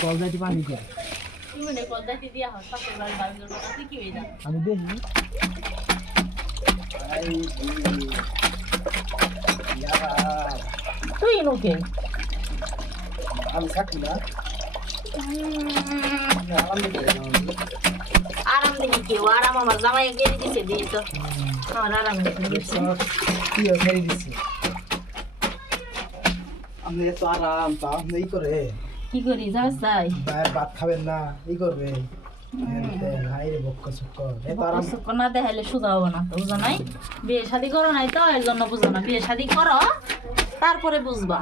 Call যাইতে পানি কে? তুমি পদ্মাটি দিয়া পাশের বাড়ির বাড়ির কথা কি যাবে আমি দেখি। তুই নোকে আমি থাকি না। আরাম দিবি কেউ আরাম আমার জামাই গেড়ে দিছে দিয়ে তো। আমার আরাম দিচ্ছে কি মেরে দিচ্ছি আপনি এত আরাম তা আপনি ই করে। কি করি যাস তাই বাইরে ভাত খাবেন না করবে। না দেখাইলে না তো বুঝো নাই? বিয়ে শাদি করো নাই তো এর জন্য বুঝো না। বিয়ে শাদি করো তারপরে বুঝবা।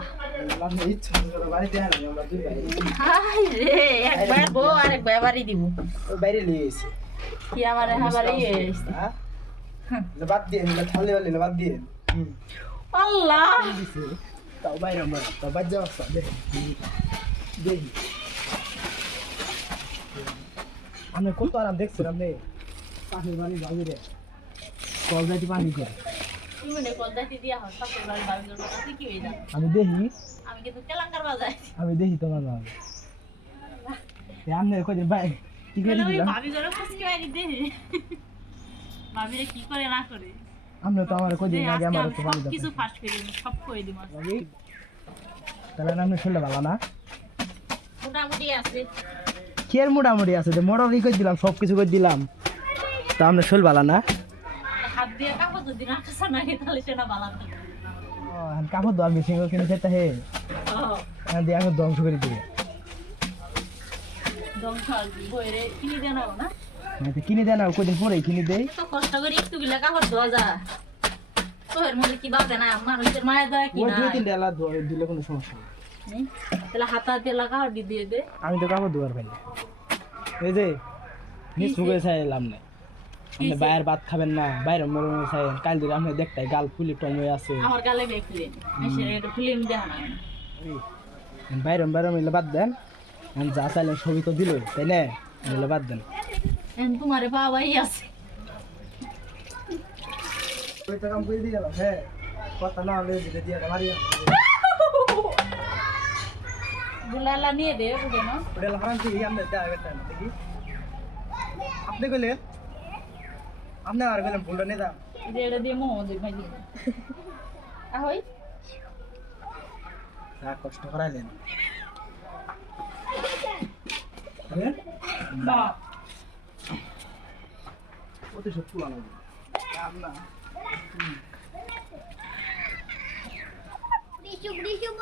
একবার বউ আর একবার বাড়ি দিব। বাইরে নিয়ে এসে কি আমার হাবারে হ্যাঁ বাদ দিয়ে বাদ দিয়ে। হুম দিছে তাও বাইরে আমরা তাও বাদ যাওয়া দেখি দেখি আমি কত আরাম দেখছেন আপনি পাখির বাড়ি বাড়িরে কল যাইতে পানি কে তুমি মনে পদ্মাটি দিয়া হয় পাশের বাড়ির বাড়ির কথা কি হয়ে যাবে আমি দেখি আমি আমি দেখি তোমার নাম আপনি কদিন ভাই কি করে ভাবি করে কি করে না করে আপনি তো আমার দে, আগে আমার সব কিছু ফাস্ট করে সব তাহলে শুনলে ভালো না? মোটামুটি আছে। কি আর মোটামুটি আছে? যে মোটামুটি করে দিলাম সব কিছু করে দিলাম। তা আপনি শুল ভালো না? হাত দিয়ে কাপড় যদি না কাছা না তাহলে সেটা ভালো থাকে কাপড় কিনে সেটা হে। দিয়ে এখন ধ্বংস করে দিবে। ধ্বংস বইরে কিনে দেন না? তো কিনে দেয় না কদিন পরে কিনে দেই। তো কষ্ট করে একটু গিলা কাপড় ধোয়া যায় তোর মধ্যে কি বাজে না? মানুষের মায়া দেয় কি না? দুই এলা ধোয়া দিলে কোনো সমস্যা নেই। তাহলে হাতা দিয়ে লাগা দিয়ে দিয়ে দে। আমি তো কাপড় ধোয়ার পাই এই যে নিজ মুখে চাইলাম না আপনি বাইরের ভাত খাবেন না বাইরে মরে মরে চাই। কাল দিলে আপনি দেখতাই গাল ফুলি টমে আছে। আমার গালে মেয়ে খুলে মেশিন একটু না। বাইরে বাইরে মিলে বাদ দেন। যা চাইলেন ছবি তো দিল তাই না? মিলে বাদ দেন। তোমারে পাওয়াই আছে না বুলালা নিয়ে দে বুঝে না আপনি কইলেন আপনি আর কইলেন ভুলটা নিয়ে দাম এটা দিয়ে মোহ দেখ ভাই দিয়ে ahoj যা কষ্ট করাইলেন বা অতি সব লাগবে আমরা Brishu,